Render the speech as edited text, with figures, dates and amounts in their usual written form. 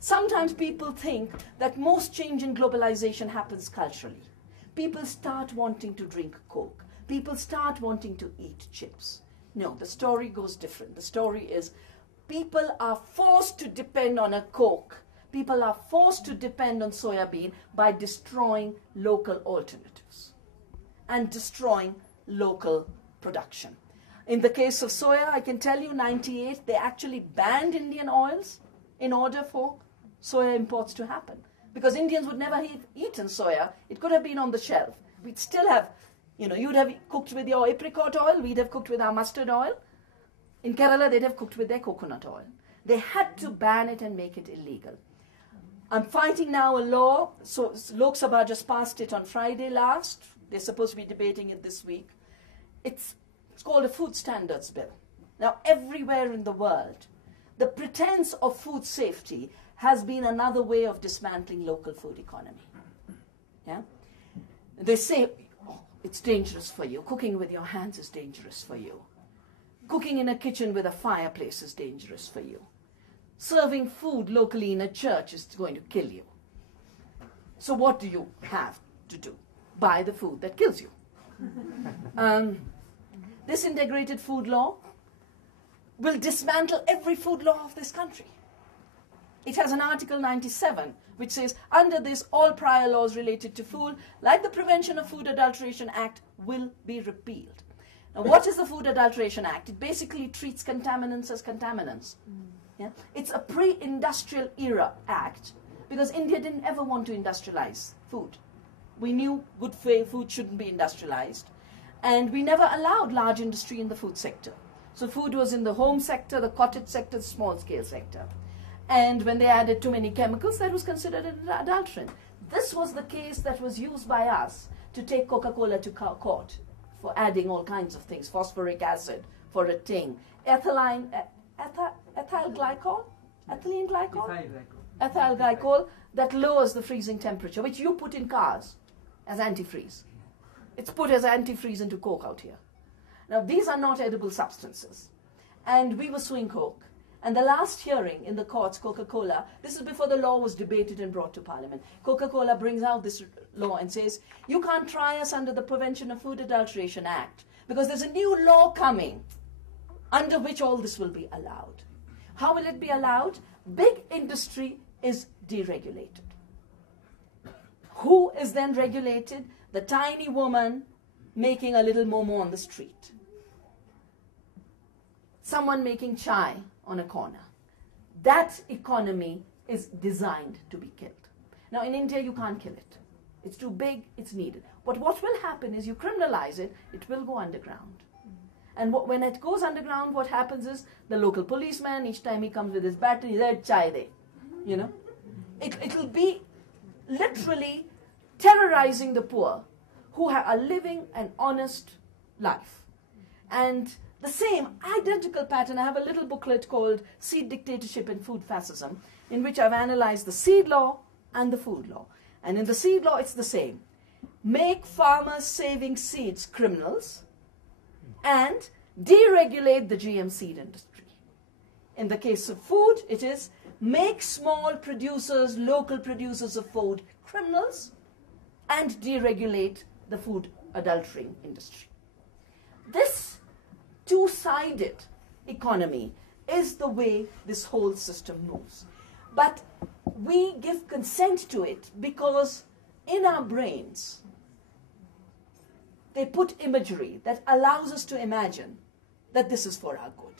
Sometimes people think that most change in globalization happens culturally. People start wanting to drink Coke. People start wanting to eat chips. No, the story goes different. The story is people are forced to depend on a Coke. People are forced to depend on soya bean by destroying local alternatives and destroying local production. In the case of soya, I can tell you, 98, they actually banned Indian oils in order for soya imports to happen. Because Indians would never have eaten soya. It could have been on the shelf. We'd still have, you'd have cooked with your apricot oil. We'd have cooked with our mustard oil. In Kerala, they'd have cooked with their coconut oil. They had to ban it and make it illegal. I'm fighting now a law. So Lok Sabha just passed it on Friday last. They're supposed to be debating it this week. It's called a food standards bill. Now, everywhere in the world, the pretense of food safety has been another way of dismantling local food economy. Yeah? They say, oh, it's dangerous for you. Cooking with your hands is dangerous for you. Cooking in a kitchen with a fireplace is dangerous for you. Serving food locally in a church is going to kill you. So what do you have to do? Buy the food that kills you. This integrated food law will dismantle every food law of this country. It has an Article 97, which says, under this, all prior laws related to food, like the Prevention of Food Adulteration Act, will be repealed. Now, what is the Food Adulteration Act? It basically treats contaminants as contaminants. Yeah? It's a pre-industrial era act, because India didn't ever want to industrialize food. We knew good food shouldn't be industrialized. And we never allowed large industry in the food sector. So food was in the home sector, the cottage sector, the small-scale sector. And when they added too many chemicals, that was considered an adulterant. This was the case that was used by us to take Coca-Cola to court for adding all kinds of things, phosphoric acid for a ting, ethylene glycol, that lowers the freezing temperature, which you put in cars as antifreeze. It's put as antifreeze into Coke out here. Now, these are not edible substances. And we were suing Coke. And the last hearing in the courts, Coca-Cola, this is before the law was debated and brought to Parliament. Coca-Cola brings out this law and says, you can't try us under the Prevention of Food Adulteration Act because there's a new law coming under which all this will be allowed. How will it be allowed? Big industry is deregulated. Who is then regulated? The tiny woman making a little momo on the street. Someone making chai on a corner. That economy is designed to be killed. Now, in India, you can't kill it. It's too big, it's needed. But what will happen is you criminalize it, it will go underground. And when it goes underground, what happens is the local policeman, each time he comes with his battery, he's chai de. It will be literally terrorizing the poor who are living an honest life. And the same identical pattern, I have a little booklet called Seed Dictatorship and Food Fascism, in which I've analyzed the seed law and the food law. And in the seed law, it's the same. Make farmers saving seeds criminals and deregulate the GM seed industry. In the case of food, it is make small producers, local producers of food criminals and deregulate the food adultering industry. This two-sided economy is the way this whole system moves. But we give consent to it because in our brains, they put imagery that allows us to imagine that this is for our good.